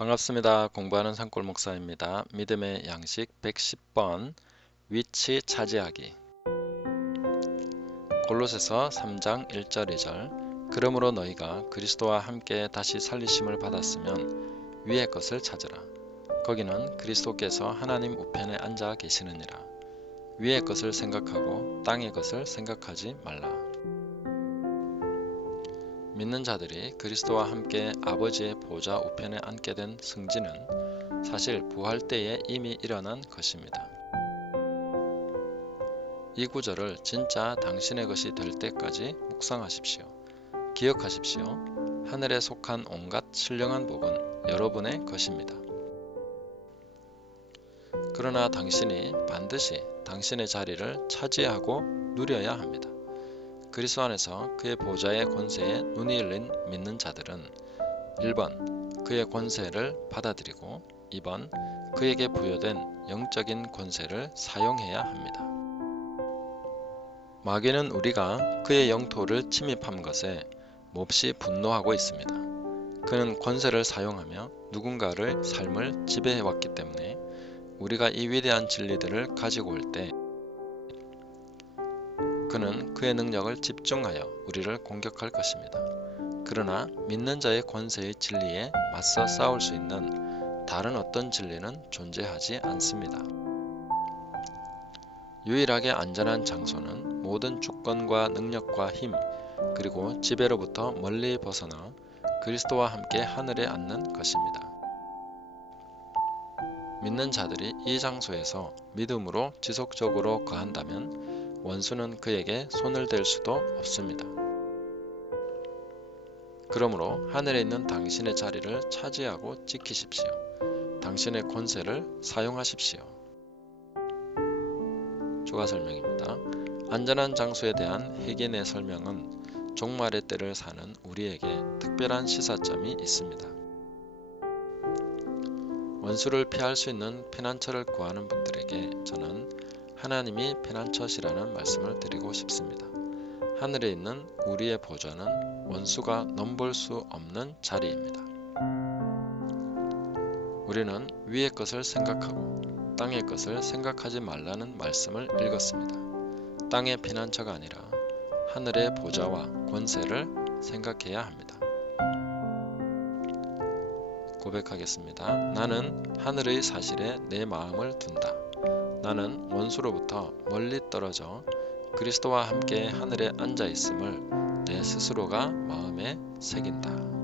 반갑습니다. 공부하는 산골 목사입니다. 믿음의 양식 110번 위치 차지하기 골로새서 3장 1절 2절 그러므로 너희가 그리스도와 함께 다시 살리심을 받았으면 위의 것을 찾으라. 거기는 그리스도께서 하나님 우편에 앉아 계시느니라. 위의 것을 생각하고 땅의 것을 생각하지 말라. 믿는 자들이 그리스도와 함께 아버지의 보좌 우편에 앉게 된 승진은 사실 부활 때에 이미 일어난 것입니다. 이 구절을 진짜 당신의 것이 될 때까지 묵상하십시오. 기억하십시오. 하늘에 속한 온갖 신령한 복은 여러분의 것입니다. 그러나 당신이 반드시 당신의 자리를 차지하고 누려야 합니다. 그리스도 안에서 그의 보좌의 권세에 눈이 열린 믿는 자들은 1번 그의 권세를 받아들이고 2번 그에게 부여된 영적인 권세를 사용해야 합니다. 마귀는 우리가 그의 영토를 침입한 것에 몹시 분노하고 있습니다. 그는 권세를 사용하며 누군가를 삶을 지배해왔기 때문에 우리가 이 위대한 진리들을 가지고 올 때 그는 그의 능력을 집중하여 우리를 공격할 것입니다. 그러나 믿는 자의 권세의 진리에 맞서 싸울 수 있는 다른 어떤 진리는 존재하지 않습니다. 유일하게 안전한 장소는 모든 주권과 능력과 힘, 그리고 지배로부터 멀리 벗어나 그리스도와 함께 하늘에 앉는 것입니다. 믿는 자들이 이 장소에서 믿음으로 지속적으로 거한다면 원수는 그에게 손을 댈 수도 없습니다. 그러므로 하늘에 있는 당신의 자리를 차지하고 지키십시오. 당신의 권세를 사용하십시오. 추가 설명입니다. 안전한 장소에 대한 핵인의 설명은 종말의 때를 사는 우리에게 특별한 시사점이 있습니다. 원수를 피할 수 있는 피난처를 구하는 분들에게 저는 하나님이 피난처시라는 말씀을 드리고 싶습니다. 하늘에 있는 우리의 보좌는 원수가 넘볼 수 없는 자리입니다. 우리는 위의 것을 생각하고 땅의 것을 생각하지 말라는 말씀을 읽었습니다. 땅의 피난처가 아니라 하늘의 보좌와 권세를 생각해야 합니다. 고백하겠습니다. 나는 하늘의 사실에 내 마음을 둔다. 나는 원수로부터 멀리 떨어져 그리스도와 함께 하늘에 앉아 있음을 내 스스로가 마음에 새긴다.